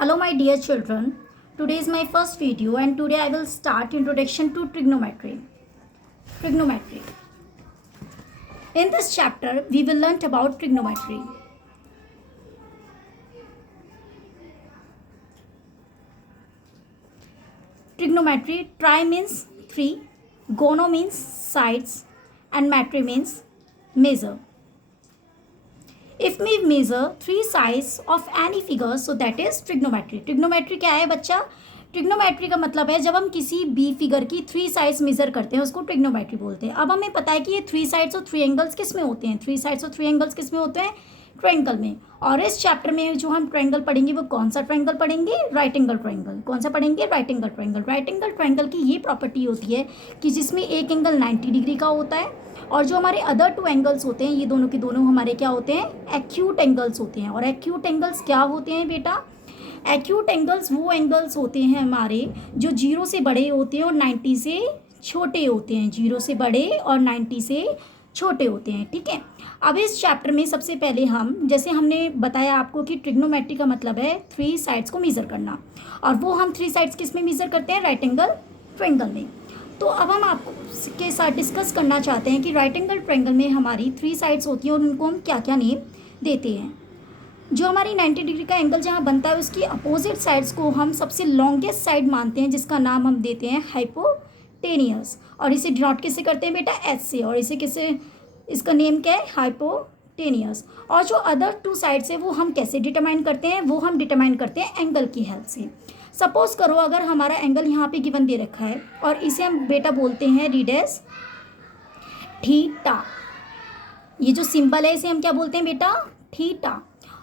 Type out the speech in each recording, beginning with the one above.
Hello my dear children, today is my first video and today I will start introduction to trigonometry. Trigonometry. In this chapter we will learn about trigonometry. Trigonometry, tri means 3, gono means sides and metry means measure. If we measure 3 sides of any figure, so that is trigonometry. Trigonometry क्या है बच्चा? Trigonometry का मतलब है जब हम किसी B figure की 3 साइड्स मेजर करते हैं उसको ट्रिग्नोमेट्री बोलते हैं. अब हमें पता है कि ये 3 साइड्स और 3 एंगल्स किस में होते हैं. 3 साइड्स और 3 एंगल्स किस में होते हैं? ट्रायंगल में. और इस चैप्टर में जो हम ट्रायंगल पढ़ेंगे वो कौन सा ट्रायंगल पढ़ेंगे? Right angle triangle. कौन सा पढ़ेंगे? Right angle triangle. Right angle triangle की ये प्रॉपर्टी होती है कि जिसमें एक एंगल 90 डिग्री का होता है और जो हमारे अदर 2 एंगल्स होते हैं ये दोनों के दोनों हमारे क्या होते हैं? एक्यूट एंगल्स होते हैं. और एक्यूट एंगल्स क्या होते हैं बेटा? एक्यूट एंगल्स वो एंगल्स होते हैं हमारे जो 0 से बड़े होते हैं और 90 से छोटे होते हैं. 0 से बड़े और 90 से छोटे होते हैं. ठीक है. अब इस चैप्टर में सबसे पहले हम जैसे हमने बताया आपको कि ट्रिग्नोमेट्री का मतलब है 3 साइड्स को मेज़र करना और वो हम 3 साइड्स किस में मेज़र करते हैं? राइट एंगल ट्रायंगल में. तो अब हम आपको के साथ डिस्कस करना चाहते हैं कि राइट एंगल ट्रायंगल में हमारी 3 साइड्स होती हैं और उनको हम क्या क्या नेम देते हैं. जो हमारी 90 डिग्री का एंगल जहाँ बनता है उसकी अपोजिट साइड्स को हम सबसे लॉन्गेस्ट साइड मानते हैं जिसका नाम हम देते हैं हाइपोटेनियस. और इसे डिनोट किससे करते हैं बेटा? एच से. और इसे किससे, इसका नेम क्या है? हाइपोटेनियस. और जो अदर 2 साइड्स है वो हम कैसे डिटरमाइन करते हैं? वो हम डिटरमाइन करते हैं एंगल की हेल्प से. सपोज करो अगर हमारा एंगल यहाँ पे गिवन दे रखा है और इसे हम बेटा बोलते हैं रीड एज थीटा. ये जो सिंबल है इसे हम क्या बोलते हैं बेटा? थीटा.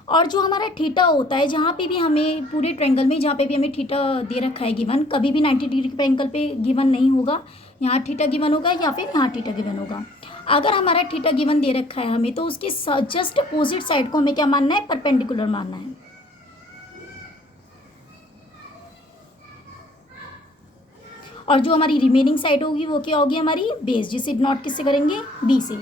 और जो हमारा थीटा होता है जहाँ पे भी हमें पूरे ट्रायंगल में जहाँ पे भी हमें थीटा दे रखा है गिवन, कभी भी 90 डिग्री के एंगल पे गिवन नहीं होगा. यहाँ थीटा गिवन होगा या फिर यहाँ थीटा गिवन होगा. अगर हमारा थीटा गिवन दे रखा है हमें तो उसकी जस्ट अपोजिट साइड को हमें क्या मानना है? परपेंडिकुलर मानना है. और जो हमारी रिमेनिंग साइड होगी वो क्या होगी? हमारी बेस, जिसे नॉट किससे करेंगे? बी से.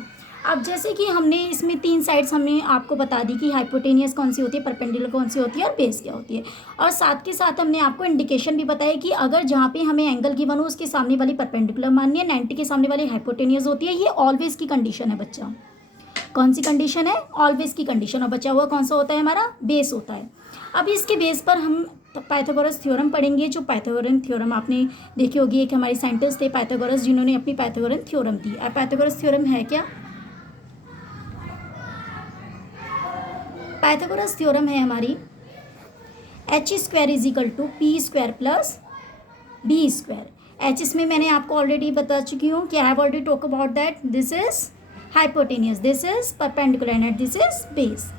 अब जैसे कि हमने इसमें 3 साइड्स हमने आपको बता दी कि हाइपोटेनियस कौन सी होती है, परपेंडिकुलर कौन सी होती है और बेस क्या होती है. और साथ के साथ हमने आपको इंडिकेशन भी बताया कि अगर जहाँ पे हमें एंगल गिवन हो उसके सामने वाली परपेंडिकुलर माननी है, 90 के सामने वाली हाइपोटेनियस होती है. ये ऑलवेज की कंडीशन है बच्चा. कौन सी कंडीशन है? ऑलवेज की कंडीशन. और बचा हुआ कौन सा होता है? हमारा बेस होता है. अब इसके बेस पर हम पाइथागोरस थ्योरम पढ़ेंगे. जो पाइथागोरन थ्योरम आपने देखी होगी, एक हमारे साइंटिस्ट थे पाइथागोरस जिन्होंने अपनी पाइथागोरन थ्योरम दी. अब पाइथागोरस थ्योरम है क्या? पाइथागोरस थ्योरम है हमारी H square is equal to P square plus B square. H इसमें मैंने आपको ऑलरेडी बता चुकी हूँ कि I have already talk about that. This is hypotenuse, this is perpendicular and this is base.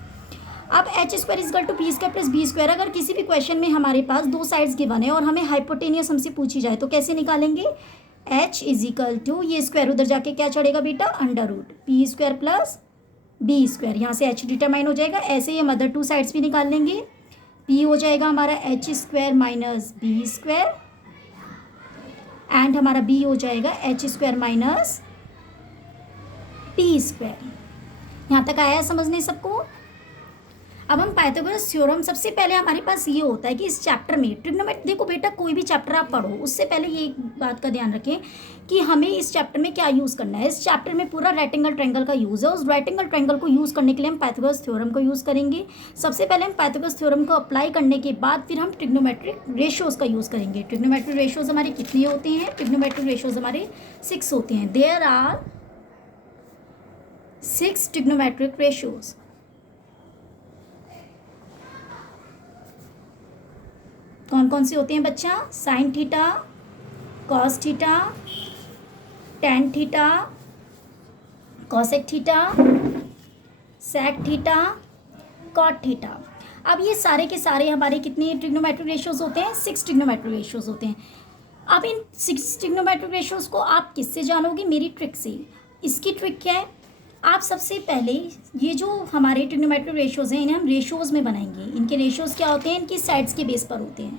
अब H square is equal to P square plus B square. अगर किसी भी क्वेश्चन में हमारे पास 2 साइड्स गिवन है और हमें हाइपोटेनियस हमसे पूछी जाए तो कैसे निकालेंगे? एच इज इक्वल टू ये स्क्वायर उधर जाके क्या चढ़ेगा बेटा? Under root P square plus B square. यहाँ से एच डिटरमाइन हो जाएगा. ऐसे ही हम अदर 2 साइड्स भी निकाल लेंगे. पी हो जाएगा हमारा H square minus B square and हमारा बी हो जाएगा H square minus P square. यहाँ तक आया समझने सबको? अब हम पाइथागोरस थ्योरम, सबसे पहले हमारे पास ये होता है कि इस चैप्टर में ट्रिग्नोमेट्री, देखो बेटा कोई भी चैप्टर आप पढ़ो उससे पहले ये एक बात का ध्यान रखें कि हमें इस चैप्टर में क्या यूज़ करना है. इस चैप्टर में पूरा राइट एंगल ट्रायंगल का यूज़ है. उस राइट एंगल ट्रायंगल को यूज़ करने के लिए हम पाइथागोरस थ्योरम को यूज़ करेंगे. सबसे पहले हम पाइथागोरस थ्योरम को अप्लाई करने के बाद फिर हम ट्रिग्नोमेट्रिक रेशियोज़ का यूज़ करेंगे. ट्रिग्नोमेट्रिक रेशियोज़ हमारे कितने होते हैं? ट्रिग्नोमेट्रिक रेशियोज़ हमारे 6 होते हैं. There are 6 trigonometric ratios. कौन कौन से होते हैं बच्चा? Sine theta, cos theta, tan theta, cosec theta, sec theta, cot theta. अब ये सारे के सारे हमारे कितने ट्रिग्नोमेट्रिक रेशियोज़ होते हैं? 6 ट्रिग्नोमेट्रिक रेशियोज़ होते हैं. अब इन 6 ट्रिग्नोमेट्रिक रेशियोज़ को आप किससे जानोगे? मेरी ट्रिक से. इसकी ट्रिक क्या है? आप सबसे पहले ये जो हमारे ट्रिग्नोमेट्रिक रेशियोज़ हैं इन्हें हम रेशियोज़ में बनाएंगे. इनके रेशियोज़ क्या होते हैं? इनकी साइड्स के बेस पर होते हैं.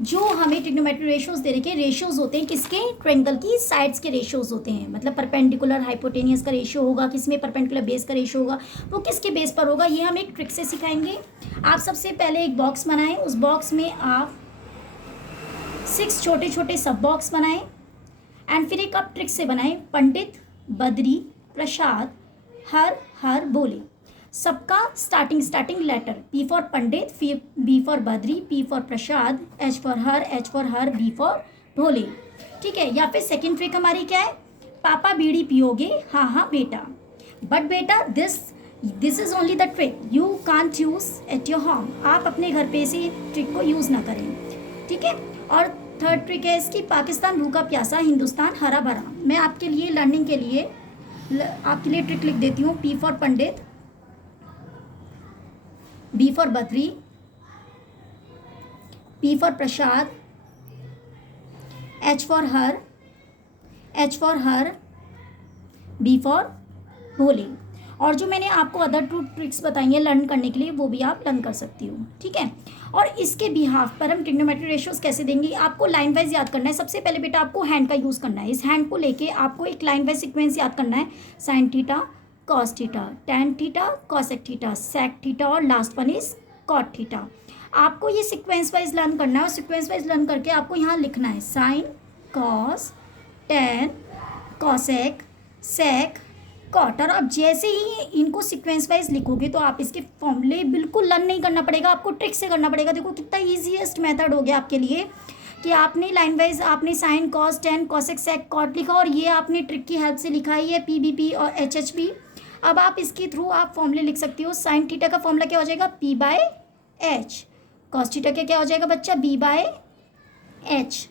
जो हमें ट्रिग्नोमेट्री रेशियोज दे रखे, रेशियोज होते हैं किसके, ट्रायंगल की साइड्स के रेशियोज होते हैं, मतलब परपेंडिकुलर हाइपोटेनियस का रेशियो होगा, किसमें परपेंडिकुलर बेस का रेशियो होगा, वो किसके बेस पर होगा, ये हम एक ट्रिक से सिखाएंगे। आप सबसे पहले एक बॉक्स बनाएं, उस बॉक्स में आप 6 छोटे छोटे सब बॉक्स बनाएं एंड फिर एक आप ट्रिक से बनाएं, पंडित, बद्री, प्रसाद, हर हर बोले। सबका starting letter, P for Pandit, B for Badri, P for Prasad, H for Har, B for Bhole. ठीक है। या फिर सेकंड ट्रिक हमारी क्या है, पापा बीड़ी पियोगे, हाँ हाँ बेटा, बट बेटा this is only the trick, you can't use at your home. आप अपने घर पे इसी ट्रिक को यूज ना करें। ठीक है। और थर्ड ट्रिक है इसकी, पाकिस्तान भूखा प्यासा, हिंदुस्तान हरा भरा। मैं आपके लिए लर्निंग के लिए आपके लिए ट्रिक लिख देती हूँ, P for Pandit, B for Badri, P for Prasad, H for Har, B for Bhole. और जो मैंने आपको अदर 2 ट्रिक्स बताई हैं लर्न करने के लिए, वो भी आप लर्न कर सकती हो। ठीक है। और इसके बिहाफ पर हम ट्रिग्नोमेट्री रेशियोज कैसे देंगे, आपको लाइन वाइज याद करना है। सबसे पहले बेटा आपको हैंड का यूज़ करना है। इस हैंड को लेके आपको एक लाइन वाइज सीक्वेंस याद करना है, sine theta, cos theta, tan theta, cosec theta, sec theta, और last one is cot theta. आपको ये सीक्वेंस वाइज लर्न करना है और सीक्वेंस वाइज लर्न करके आपको यहाँ लिखना है साइन, कॉस, टैन, कॉसेक, सेक, कॉट। और अब जैसे ही इनको सीक्वेंस वाइज लिखोगे तो आप इसके फॉर्मूले बिल्कुल लर्न नहीं करना पड़ेगा, आपको ट्रिक से करना पड़ेगा। देखो कितना ईजीएस्ट मेथड हो गया आपके लिए कि आपने लाइन वाइज आपने साइन, कॉस, टैन, कॉसेक, सेक, कॉट लिखा और ये आपने ट्रिक की हेल्प से लिखा है, ये PBP और HHP। अब आप इसके थ्रू आप फॉर्मूले लिख सकती हो। साइन थीटा का फॉर्मूला क्या हो जाएगा, P/H। कॉस थीटा का क्या हो जाएगा बच्चा, B/H।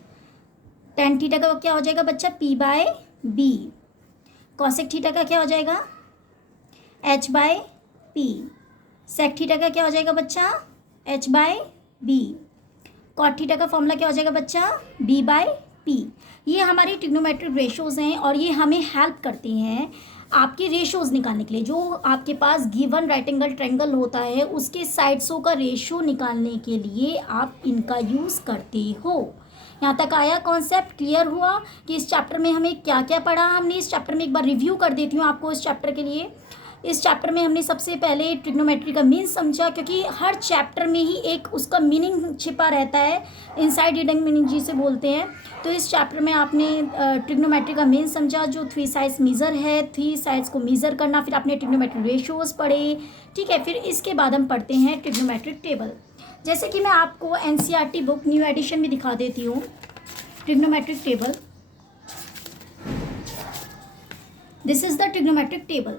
टैन थीटा का क्या हो जाएगा बच्चा, P/B। कॉसेक थीटा का क्या हो जाएगा, H/P। सेक थीटा का क्या हो जाएगा बच्चा, H/B। कॉट थीटा का फॉर्मूला क्या हो जाएगा बच्चा, B/P। ये हमारी ट्रिग्नोमेट्रिक रेशियोज हैं और ये हमें हेल्प करती हैं आपके रेशियोज निकालने के लिए। जो आपके पास गिवन राइट एंगल ट्रायंगल होता है उसके साइड्सों का रेशियो निकालने के लिए आप इनका यूज़ करते हो। यहाँ तक आया, कॉन्सेप्ट क्लियर हुआ कि इस चैप्टर में हमें क्या क्या पढ़ा। हमने इस चैप्टर में एक बार रिव्यू कर देती हूँ आपको इस चैप्टर के लिए। इस चैप्टर में हमने सबसे पहले ट्रिग्नोमेट्री का मीन समझा, क्योंकि हर चैप्टर में ही एक उसका मीनिंग छिपा रहता है, इनसाइड हिडन मीनिंग जिसे बोलते हैं। तो इस चैप्टर में आपने ट्रिग्नोमेट्री का मीन समझा, जो 3 साइड्स मेज़र है, 3 साइड्स को मेज़र करना, फिर आपने ट्रिग्नोमेट्री रेशियोज पढ़े। ठीक है। फिर इसके बाद हम पढ़ते हैं ट्रिग्नोमेट्रिक टेबल। जैसे कि मैं आपको NCERT बुक न्यू एडिशन में दिखा देती हूँ trigonometric table. This is the trigonometric table.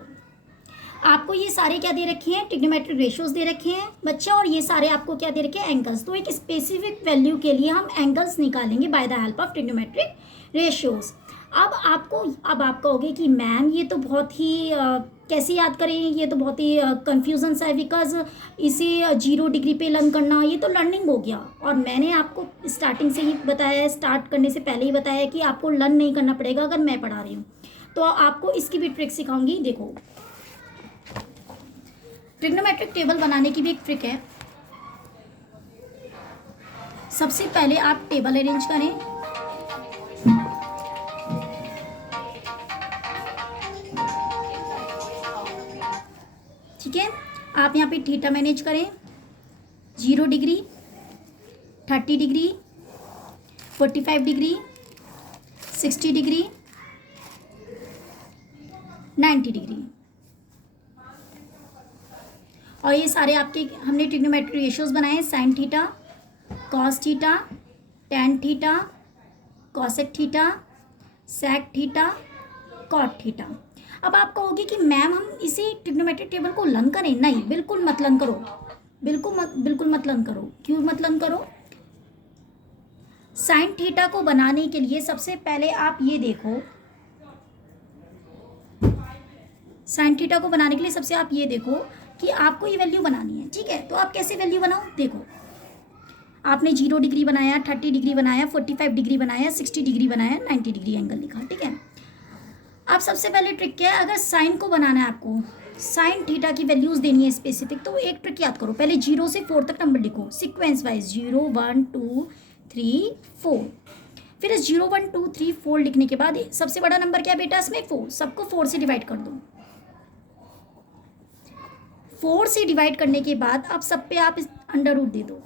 आपको ये सारे क्या दे रखे हैं, ट्रिग्नोमेट्रिक रेशियोज दे रखे हैं बच्चा, और ये सारे आपको क्या दे रखे हैं, एंगल्स। तो एक स्पेसिफिक वैल्यू के लिए हम एंगल्स निकालेंगे by the help of trigonometric ratios. अब आप कहोगे कि मैम ये तो बहुत ही कैसे याद करें, ये तो बहुत ही कन्फ्यूजन सा है, बिकॉज इसे 0 डिग्री पे लर्न करना ये तो लर्निंग हो गया। और मैंने आपको स्टार्टिंग से ही बताया है, स्टार्ट करने से पहले ही बताया है कि आपको लर्न नहीं करना पड़ेगा अगर मैं पढ़ा रही हूँ। तो आपको इसकी भी ट्रिक सिखाऊंगी। देखो, ट्रिग्नोमेट्रिक टेबल बनाने की भी एक ट्रिक है। सबसे पहले आप टेबल अरेंज करें। ठीक है। आप यहाँ पे थीटा मैनेज करें, 0 degree, 30 degree, 45 degree, 60 degree, 90 degree. और ये सारे आपके हमने ट्रिग्नोमेट्रिक रेशियोज बनाए हैं, sine theta, cos theta, tan theta, cosec theta, sec theta, cot theta. अब आप कहोगे कि मैम हम इसी ट्रिग्नोमेट्रिक टेबल को लर्न करें। नहीं, बिल्कुल मत लर्न करो, बिल्कुल मत लर्न करो। क्यों मत लर्न करो? साइन थीटा को बनाने के लिए सबसे पहले आप ये देखो, साइन थीटा को बनाने के लिए सबसे आप ये देखो कि आपको ये वैल्यू बनानी है। ठीक है। तो आप कैसे वैल्यू बनाओ, देखो आपने 0 डिग्री बनाया, 30 डिग्री बनाया, 45 डिग्री बनाया, 60 डिग्री बनाया, 90 डिग्री एंगल लिखा। ठीक है। अब सबसे पहले ट्रिक क्या है, अगर साइन को बनाना है आपको, साइन थीटा की वैल्यूज देनी है स्पेसिफिक, तो एक ट्रिक याद करो। पहले 0 से 4 तक नंबर लिखो सीक्वेंस वाइज, 0 1 2 3 4। फिर इस 0 1 2 3 4 लिखने के बाद सबसे बड़ा नंबर क्या है बेटा इसमें 4, सबको 4 से डिवाइड कर दो। 4 से डिवाइड करने के बाद अब सब पे आप अंडर रूट दे दो।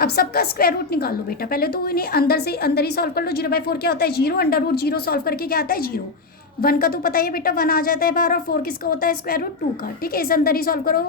अब सबका स्क्वायर रूट निकाल लो बेटा, पहले तो इन्हें अंदर ही सॉल्व कर लो। 0/4 क्या होता है 0, अंडर रूट 0 सॉल्व करके क्या आता है 0। 1 का तो पता ही है बेटा 1 आ जाता है बाहर, और 4 किसका होता है स्क्वायर रूट 2 का। ठीक है, इस अंदर ही सॉल्व करो।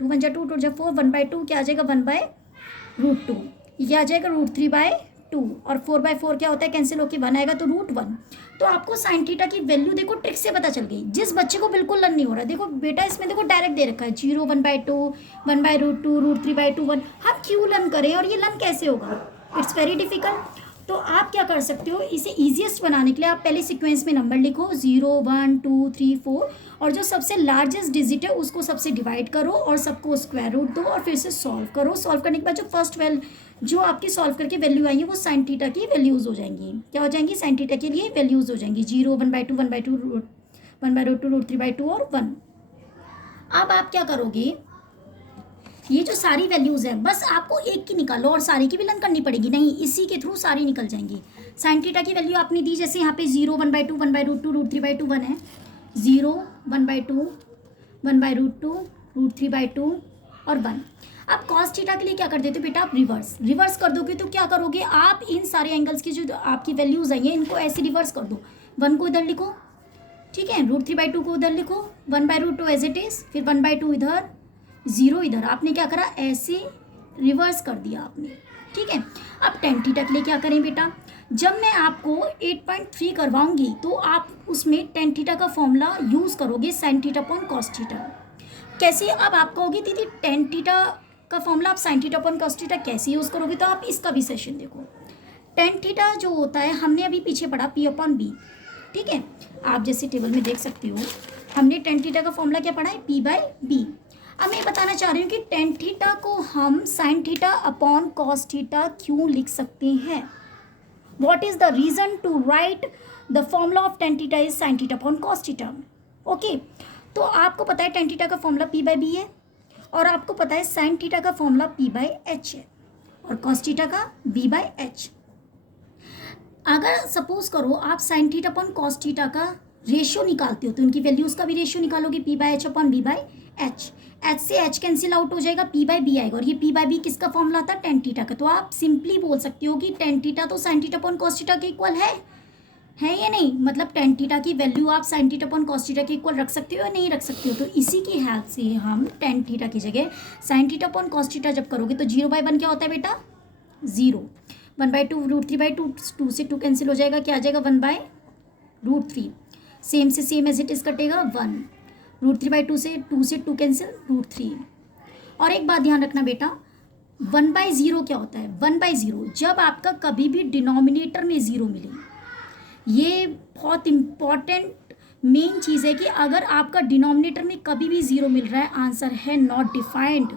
2 1 2 2 4, 1/2 क्या आ जाएगा 1/√2, ये आ जाएगा √3/2, और 4/4 क्या होता है कैंसिल होकर 1 आएगा तो √1। तो आपको साइन थीटा की वैल्यू देखो ट्रिक से पता चल गई। जिस बच्चे को बिल्कुल लर्न नहीं हो रहा, देखो बेटा इसमें देखो डायरेक्ट दे रखा है 0 1/2 1/√2 √3/2 1। हम क्यों लर्न करें और ये लर्न कैसे होगा, इट्स वेरी डिफिकल्ट। तो आप क्या कर सकते हो, इसे ईजिएस्ट बनाने के लिए आप पहले सीक्वेंस में नंबर लिखो 0 1 2 3 4, और जो सबसे लार्जेस्ट डिजिट है उसको सबसे डिवाइड करो और सबको स्क्वायर रूट दो और फिर से सॉल्व करो। सॉल्व करने के बाद जो फर्स्ट जो आपकी सॉल्व करके वैल्यू आई है वो साइन थीटा की वैल्यूज हो जाएंगी। क्या हो जाएंगी, साइन थीटा के लिए वैल्यूज हो जाएंगी 0 1/2 1/2 1/√2 √3/2 और 1। अब आप क्या करोगे, ये जो सारी वैल्यूज है बस आपको एक की निकालो और सारी की भी लर्न करनी पड़ेगी नहीं, इसी के थ्रू सारी निकल जाएंगी। साइन थीटा की वैल्यू आपने दी, जैसे यहाँ पे 0 1/2 1/√2 √3/2 1 है, 0 1/2 1/√2 √3/2 और 1। अब कॉस थीटा के लिए क्या कर देते हो बेटा, आप रिवर्स कर दोगे तो क्या करोगे आप, इन सारे एंगल्स की जो आपकी वैल्यूज आई हैं इनको ऐसे रिवर्स कर दो। 1 को इधर लिखो, ठीक है, √3/2 को उधर लिखो, 1/√2 एज इट इज, फिर 1/2 इधर, 0 इधर। आपने क्या करा, ऐसे रिवर्स कर दिया आपने। ठीक है, अब tan थीटा के लिए क्या करें बेटा, जब मैं आपको 8.3 करवाऊंगी तो आप उसमें tan थीटा का फॉर्मूला यूज़ करोगे sin theta upon cos theta. कैसे, अब आप कहोगे दीदी tan थीटा का फॉर्मूला आप sin theta upon cos theta कैसे यूज़ करोगे, तो आप इसका भी सेशन देखो। tan थीटा जो होता है हमने अभी पीछे पढ़ा P/B। ठीक है, आप जैसे टेबल में देख सकते हो हमने tan थीटा का फॉर्मूला क्या पढ़ा है P/B। अब मैं बताना चाह रही हूँ कि tan थीटा को हम sin theta upon cos theta क्यों लिख सकते हैं। What is the reason to write the formula of tan theta is sin theta upon cos theta? Okay, तो आपको पता है tan थीटा का फॉर्मूला P/B है, और आपको पता है sin थीटा का फॉर्मूला P/H है, और cos थीटा का B/H। अगर सपोज करो आप sin theta upon cos theta का रेशियो निकालते हो तो उनकी वैल्यूज का भी रेशियो निकालोगे P/H अपॉन B/H। H से H कैंसिल आउट हो जाएगा, P/B आएगा, और ये P/B किसका फॉर्मूला था, tan थीटा का। तो आप सिंपली बोल सकते हो कि tan थीटा तो sin theta upon cos theta के इक्वल है या नहीं, मतलब tan थीटा की वैल्यू आप sin theta upon cos theta के इक्वल रख सकते हो या नहीं रख सकते हो। तो इसी की हेल्प से हम tan थीटा की जगह sin theta upon cos theta जब करोगे तो 0/1 क्या होता है बेटा 0, 1/2 √3/2, 2 से 2 कैंसिल हो जाएगा, क्या आ जाएगा 1/√3, सेम से सेम एज इट इज कटेगा 1, √3/2 से 2 कैंसिल √3। और एक बात ध्यान रखना बेटा 1/0 क्या होता है, 1/0 जब आपका कभी भी डिनोमिनेटर में 0 मिले, ये बहुत इंपॉर्टेंट मेन चीज़ है कि अगर आपका डिनोमिनेटर में कभी भी 0 मिल रहा है आंसर है नॉट डिफाइंड।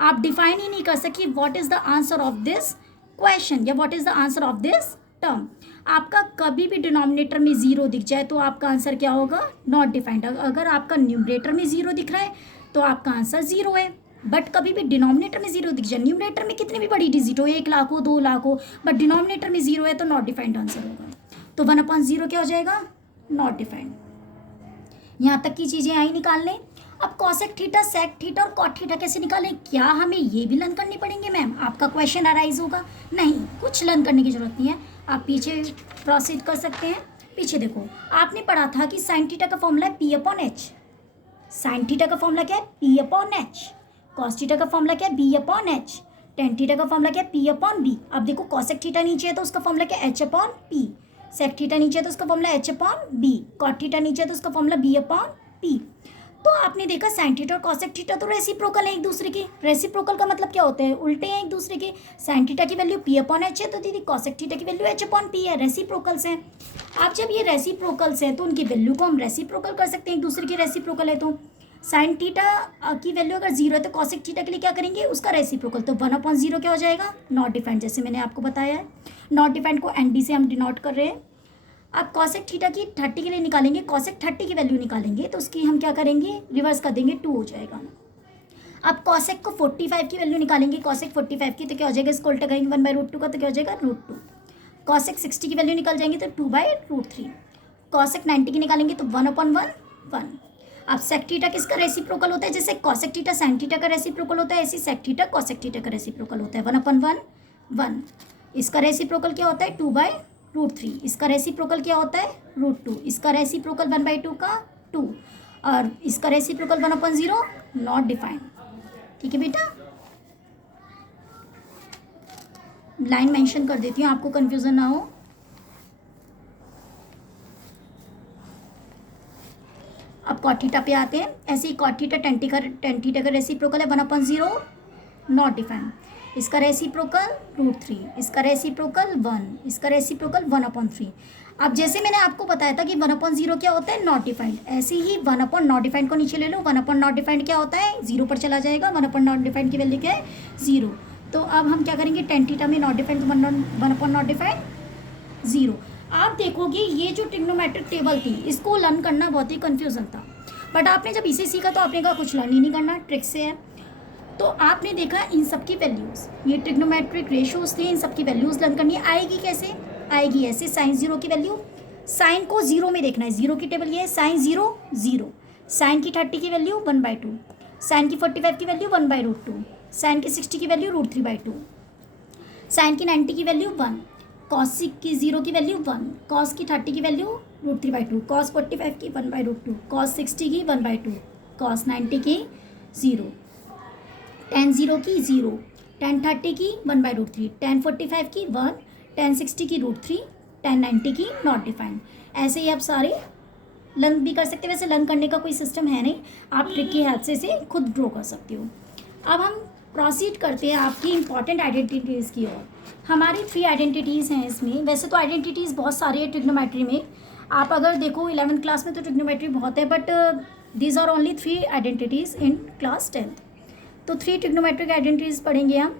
आप डिफाइन ही नहीं कर सके what is the answer of this question या what is the answer of this term. आपका कभी भी डिनोमिनेटर में 0 दिख जाए तो आपका आंसर क्या होगा, नॉट डिफाइंड। अगर आपका न्यूमरेटर में 0 दिख रहा है तो आपका आंसर 0 है, बट कभी भी डिनोमिनेटर में 0 दिख जाए, न्यूमरेटर में कितनी भी बड़ी डिजिट हो, 1 लाख हो 2 लाख हो, बट डिनोमिनेटर में 0 है तो नॉट डिफाइंड आंसर होगा। तो 1/0 क्या हो जाएगा, नॉट डिफाइंड। यहाँ तक की चीज़ें आई निकाल लें। अब कॉसेक थीटा, सेक थीटा और कॉट थीटा कैसे निकालें, क्या हमें ये भी लर्न करनी पड़ेंगे मैम, आपका क्वेश्चन अराइज होगा। नहीं, कुछ लर्न करने की जरूरत नहीं है, आप पीछे प्रोसीड कर सकते हैं। पीछे देखो, आपने पढ़ा था कि साइन थीटा का फॉर्मूला है P/H। साइन थीटा का फॉर्मूला क्या है P/H। कॉस थीटा का फॉर्मूला क्या है B/H। टेन थीटा का फॉर्मूला क्या है P/B। अब देखो कॉसेक थीटा नीचे है तो उसका फॉर्मूला क्या है H/P। सेक थीटा नीचे है तो उसका फॉर्मूला H/B। कॉट थीटा नीचे है तो उसका फॉर्मूला B/P। तो आपने देखा साइन थीटा और कॉसेक थीटा तो रेसिप्रोकल है एक दूसरे के। रेसिप्रोकल का मतलब क्या होता है, उल्टे हैं एक दूसरे के। साइन थीटा की वैल्यू P/H है तो दीदी कॉसेक थीटा की वैल्यू H/P है, रेसिप्रोकल्स हैं। आप जब ये रेसिप्रोकल्स हैं तो उनकी वैल्यू को हम रेसिप्रोकल कर सकते हैं, एक दूसरे के रेसिप्रोकल है तो। साइन थीटा की वैल्यू अगर 0 है तो कॉसेक थीटा के लिए क्या करेंगे, उसका रेसिप्रोकल, तो 1/0 क्या हो जाएगा, नॉट डिफाइंड, जैसे मैंने आपको बताया है। नॉट डिफाइंड को ND से हम डिनोट कर रहे हैं। अब कॉसेक थीटा की 30 के लिए निकालेंगे, कॉसेक 30 की वैल्यू निकालेंगे तो उसकी हम क्या करेंगे, रिवर्स कर देंगे, 2 हो जाएगा। अब कॉसेक को 45 की वैल्यू निकालेंगे, कॉसेक 45 की तो क्या हो जाएगा, इसको उल्टा करेंगे 1/√2 का तो क्या हो जाएगा √2। कॉसेक 60 की वैल्यू निकल जाएंगे तो 2/√3। कॉसेक 90 की निकालेंगे तो 1/1। अब सेक थीटा किसका रेसिप्रोकल होता है, जैसे कॉसेक थीटा साइन थीटा का रेसिप्रोकल होता है, ऐसे सेक थीटा कॉसेक थीटा का रेसिप्रोकल होता है। 1/1। इसका रेसिप्रोकल क्या होता है 2/√3। इसका रेसिप्रोकल क्या होता है √2। इसका रेसिप्रोकल 1/2 का 2 और इसका रेसिप्रोकल 1/0 नॉट डिफाइंड। ठीक है बेटा, लाइन मेंशन कर देती हूँ आपको कंफ्यूजन ना हो। अब कॉट थीटा पे आते हैं। ऐसे ही कॉट थीटा टेन थीटा का रेसिप्रोकल है 1/0 नॉट डिफाइंड। इसका रेसिप्रोकल √3, इसका रेसिप्रोकल 1, इसका रेसिप्रोकल 1/3। अब जैसे मैंने आपको बताया था कि 1/0 क्या होता है नॉट डिफाइंड, ऐसे ही 1/नॉट डिफाइंड को नीचे ले लो। 1/नॉट डिफाइंड क्या होता है 0 पर चला जाएगा। 1/नॉट डिफाइंड की वैल्यू क्या है 0। तो अब हम क्या करेंगे, टेन थीटा में नॉट डिफाइंड, 1/नॉट डिफाइंड 0। आप देखोगे ये जो ट्रिग्नोमेट्रिक टेबल थी इसको लर्न करना बहुत ही कन्फ्यूजन था, बट आपने जब इसे सीखा तो आपने कहा कुछ लर्न ही नहीं करना, ट्रिक से है। तो आपने देखा इन सब की वैल्यूज़, ये ट्रिग्नोमेट्रिक रेशियोज थे, इन सब की वैल्यूज़ लर्न करनी है। आएगी कैसे, आएगी ऐसे, साइन 0 की वैल्यू, साइन को 0 में देखना है, 0 की टेबल ये है, साइन 0 0, साइन की 30 की वैल्यू 1/2, साइन की 45 की वैल्यू 1/√2, साइन की 60 की वैल्यू √3/2, साइन की 90 की वैल्यू 1, कॉस की 0 की वैल्यू 1, कॉस की 30 की वैल्यू √3/2, कॉस 45 की 1/√2, कॉस 60 की 1/2, कॉस 90 की 0, tan 0 की 0, tan 30 की 1/√3, tan 45 की 1, tan 60 की √3, tan 90 की नॉट डिफाइंड। ऐसे ही आप सारे लर्न भी कर सकते हैं। वैसे लर्न करने का कोई सिस्टम है नहीं, आप ट्रिक की हेल्प से इसे खुद ड्रॉ कर सकते हो। अब हम प्रोसीड करते हैं आपकी इंपॉर्टेंट आइडेंटिटीज़ की ओर। हमारी 3 आइडेंटिटीज़ हैं इसमें। वैसे तो आइडेंटिटीज़ बहुत सारी है ट्रिग्नोमेट्री में, आप अगर देखो 11th क्लास में तो ट्रिग्नोमेट्री बहुत है, but these are only 3 identities in class 10th। तो 3 ट्रिग्नोमेट्रिक आइडेंटिटीज़ पढ़ेंगे हम।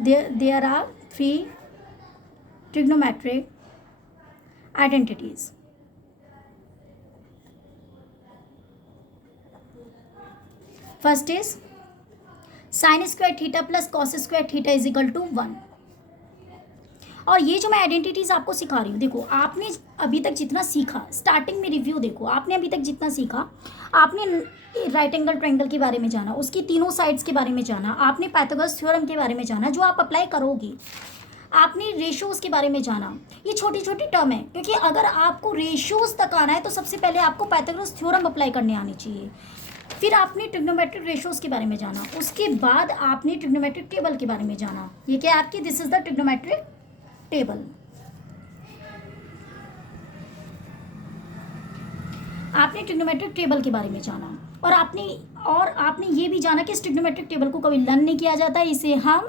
There are 3 trigonometric identities. First is sine square theta plus cos square theta is equal to 1। और ये जो मैं आइडेंटिटीज़ आपको सिखा रही हूँ, देखो आपने अभी तक जितना सीखा, स्टार्टिंग में रिव्यू देखो, आपने अभी तक जितना सीखा, आपने राइट एंगल ट्रायंगल के बारे में जाना, उसकी तीनों साइड्स के बारे में जाना, आपने पाइथागोरस थ्योरम के बारे में जाना जो आप अप्लाई करोगे, आपने रेशियोज़ के बारे में जाना। ये छोटी छोटी टर्म है, क्योंकि अगर आपको रेशियोज़ तक आना है तो सबसे पहले आपको पाइथागोरस थ्योरम अप्लाई करने आनी चाहिए। फिर आपने ट्रिग्नोमेट्रिक रेशियोज़ के बारे में जाना, उसके बाद आपने ट्रिग्नोमेट्रिक टेबल के बारे में जाना। ये क्या है आपकी, this is the trigonometric table. आपने ट्रिग्नोमेट्रिक टेबल के बारे में जाना और आपने ये भी जाना कि इस ट्रिग्नोमेट्रिक टेबल को कभी लर्न नहीं किया जाता, इसे हम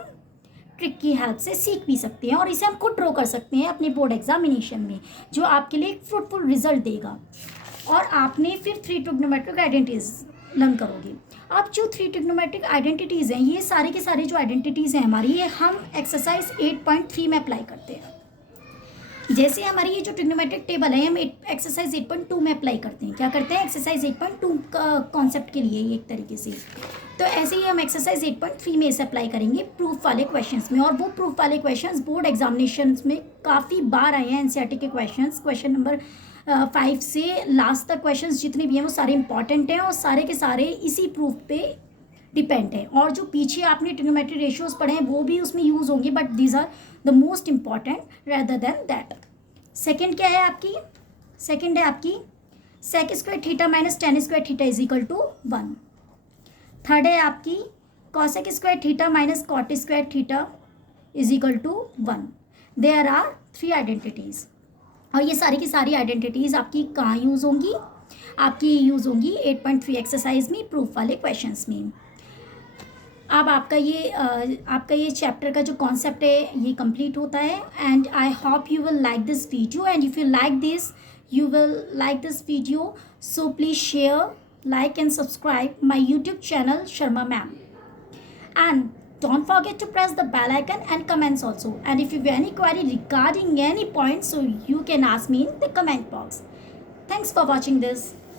ट्रिक की हेल्प से सीख भी सकते हैं और इसे हम खुद ड्रॉ कर सकते हैं अपने बोर्ड एग्जामिनेशन में, जो आपके लिए एक फ्रूटफुल रिजल्ट देगा। और आपने फिर 3 ट्रिग्नोमेट्रिक आइडेंटिटीज लर्न करोगे। अब जो 3 ट्रिग्नोमेट्रिक आइडेंटिटीज़ हैं, ये सारे के सारे जो आइडेंटिटीज़ हैं हमारी, ये हम एक्सरसाइज 8.3 में अप्लाई करते हैं। जैसे हमारी ये जो ट्रिग्नोमेट्रिक टेबल है हम एक्सरसाइज 8.2 में अप्लाई करते हैं। क्या करते हैं, एक्सरसाइज 8.2 का कॉन्सेप्ट के लिए एक तरीके से। तो ऐसे ही हम एक्सरसाइज 8.3 में इसे अप्लाई करेंगे प्रूफ वाले क्वेश्चंस में। और वो प्रूफ वाले क्वेश्चंस बोर्ड एग्जामिनेशन में काफ़ी बार आए हैं। एनसीईआरटी के क्वेश्चन नंबर 5 से लास्ट तक क्वेश्चंस जितने भी हैं वो सारे इंपॉर्टेंट हैं और सारे के सारे इसी प्रूफ पे डिपेंड है। और जो पीछे आपने ट्रिग्नोमेट्रिक रेशियोज पढ़े हैं वो भी उसमें यूज़ होंगे, but these are the most important rather than that. Second क्या है आपकी, सेकेंड है आपकी sec square theta minus tan square theta is equal to 1। Third है आपकी cosec square theta minus cot square theta is equal to 1। There are 3 identities. और ये सारी की सारी आइडेंटिटीज़ आपकी कहाँ यूज़ होंगी, आपकी यूज़ होंगी 8.3 एक्सरसाइज में प्रूफ वाले क्वेश्चंस में। अब आपका ये चैप्टर का जो कॉन्सेप्ट है ये कंप्लीट होता है। And I hope you will like this video, and if you will like this video, so please share, like and subscribe my YouTube channel Sharma Ma'am, and don't forget to press the bell icon and comments also. And if you have any query regarding any point, so you can ask me in the comment box. Thanks for watching this.